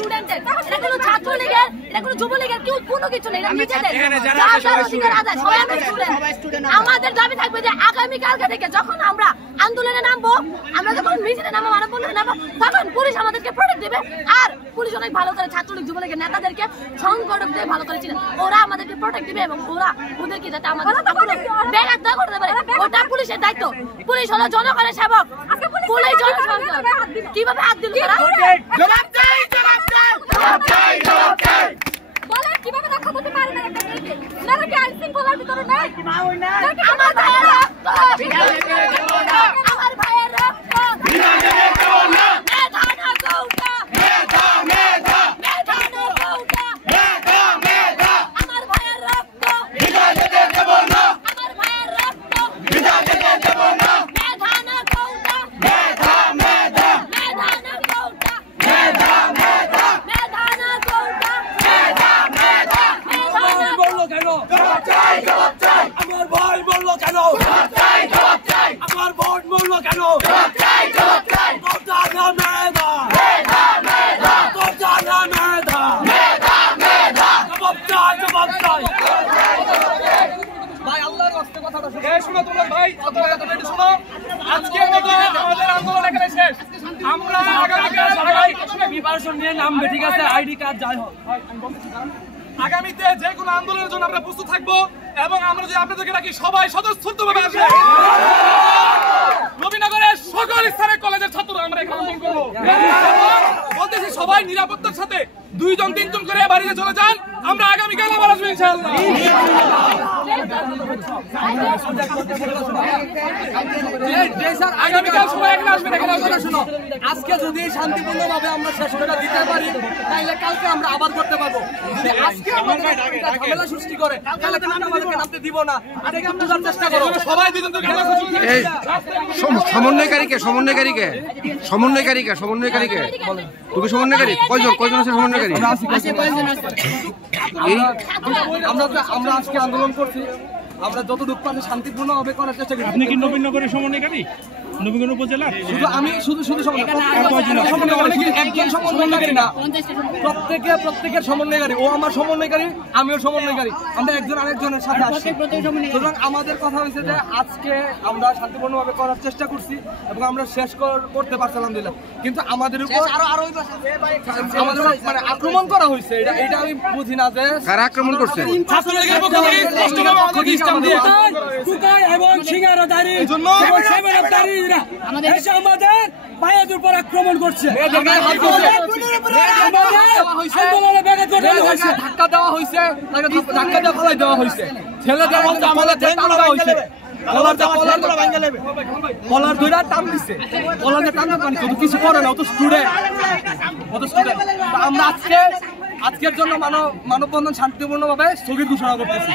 স্টুডেন্টের, এটা কোনো ছাত্রলীগের, এটা কোনো যুবলীগের, কেউ কোনো কিছু নেই। এটা নিজেদের অধিকার আদায়, সবাই আমরা স্টুডেন্ট। আমাদের দাবি থাকবে যে আগামীকালকে থেকে যখন আমরা আন্দোলনে নামবো, আমরা যখন মিছিলে নামবো, মানববন্ধনে নামবো, তখন পুলিশ আমাদেরকে প্রোটেক্ট দেবে। আর পুলিশ অনেক ভালো করে ছাত্রলীগ যুবলীগের নেতাদেরকে সংগঠক দিয়ে ভালো করে চিনে, ওরা আমাদেরকে প্রোটেক্ট দিবে এবং ওরা ওদেরকে যাতে আমাদের ব্যাঘাত না করতে পারে ওটা পুলিশের দায়িত্ব। পুলিশ হলো জনগণের সেবক, পুলিশ জনগণের কিভাবে হাত দিল তারা? জবাব চাই, জবাব চাই, জবাব চাই, জবাব চাই। বলে কিভাবে রক্ষা করতে পারে না একটা দেশকে? নাকি আইন শৃঙ্খলার ভিতরে নাই? আমার ভাইয়ের রক্ত, আমার ভাইয়ের রক্ত, মেধা না কৌটা, মেধা মেধা, মেধা না কৌটা, মেধা মেধা, আমার ভাইয়ের রক্ত, মেধা যেতে দেব না, আমার ভাইয়ের রক্ত, মেধা যেতে দেব না, মেধা না কৌটা, মেধা মেধা, মেধা না কৌটা, মেধা মেধা, মেধা না কৌটা, মেধা মেধা, মেধা না বললো কেন? জবাব চাই, জবাব চাই। আমার ভাই বললো কেন? জবাব চাই, জবাব চাই। আমার বোন বললো কেন? জবাব চাই, জবাব চাই। কোটা না মেধা, মেধা মেধা, কোটা না মেধা, মেধা মেধা, জবাব চাই, জবাব চাই। ভাই আল্লাহর রাস্তে কথাটা শুনো। এই শুনো তোমরা ভাই, কথাটা একটু শুনো। আজকের মতো আমাদের আন্দোলন এখানে শেষ। আমরা আগামীকাল প্রিপারেশন নিয়ে নামবে, ঠিক আছে? আইডি কার্ড যাই হোক, আগামীতে যে কোনো আন্দোলনের জন্য আমরা প্রস্তুত থাকবো এবং আমরা যে আপনাদেরকে রাখি সবাই স্বতঃস্ফূর্তভাবে আসবে। নবীনগরের সকল স্থানের কলেজের ছাত্ররা আমরা এখানে আন্দোলন করবো। বলতেছি সবাই নিরাপত্তার সাথে 2 জন 3 জন করে বাড়িতে চলে যান। আমরা আগামীকাল আবার আসবো ইনশাআল্লাহ। আগামীকাল সবাই এখানে আসবেন। এখানে শুনো, আজকে যদি শান্তিপূর্ণভাবে আমরা শেষ করে দিতে পারি তাহলে কালকে আমরা আবার করতে পারবো। যদি আজকে আমাদের ঝামেলা সৃষ্টি করে তাহলে কালকে আমাদেরকে নামতে দিব না। এটাকে আমরা বোঝার চেষ্টা করব। সবাই দুজন থেকে সমন্বয়কারীকে সমন্বয়কারীকে সমন্বয়কারীকে সমন্বয়কারীকে তুমি সমন্বয়কারী কয়জন আছে সমন্বয়কারী? আমরা আজকে আন্দোলন করছি, আমরা যতটুকু পারি শান্তিপূর্ণ ভাবে করার চেষ্টা করি। আপনি কি নবীনগরের সমন্বয়কারী? নবীনগর উপজেলার শুধু আমি শুধু একজন সমন্বয়কারী না, প্রত্যেকের সমন্বয়কারী। ও আমার সমন্বয়কারী, আমিও সমন্বয়কারী। আমরা একজন আরেকজনের সাথে আসছি। সুতরাং আমাদের কথা হয়েছে যে আজকে আমরা শান্তিপূর্ণভাবে করার চেষ্টা করছি এবং আমরা শেষ করতে পারছি আলহামদুলিল্লাহ। কিন্তু আমাদের উপর আমাদের মানে আক্রমণ করা হয়েছে, এটা আমি বুঝি না যে কারা আক্রমণ করছে। এবং সিঙ্গারাদারি আমাদের ভাইয়াদের উপর আক্রমণ করছে, ধাক্কা দেওয়া হয়েছে, ধাক্কা দিয়ে ফেলাই দেওয়া হয়েছে, ছেলে দেওয়া হয়েছে, কলার ধরে টান দিচ্ছে, কলার টান কিছু করে না। অত স্টুডেন্ট আমরা আজকের জন্য মানববন্ধন শান্তিপূর্ণভাবে স্থগিত ঘোষণা করতেছি।